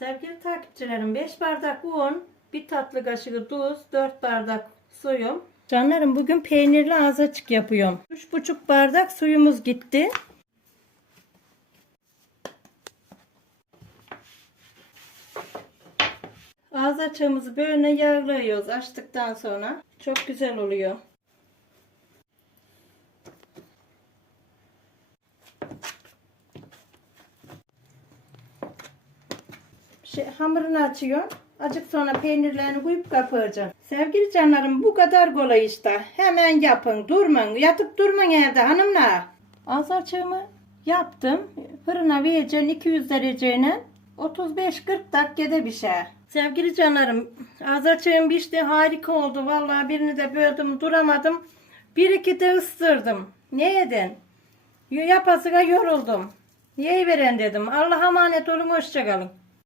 Sevgili takipçilerim 5 bardak un, 1 tatlı kaşığı tuz, 4 bardak suyum. Canlarım bugün peynirli ağız açık yapıyorum. 3,5 bardak suyumuz gitti. Ağız açığımızı böyle yağlıyoruz açtıktan sonra. Çok güzel oluyor. Şey, hamurunu açıyorsun. Acık sonra peynirlerini koyup kapayacaksın. Sevgili canlarım bu kadar kolay işte. Hemen yapın. Durmayın. Yatıp durmayın evde hanımlar. Az açığımı yaptım. Fırına vereceğim 200 dereceyle 35-40 dakikada bir şey. Sevgili canlarım az açığım pişti harika oldu. Vallahi birini de böldüm duramadım. Bir iki de ısırdım. Ne yedin? Yapasıga yoruldum. Yeyi veren dedim. Allah'a emanet olun hoşçakalın.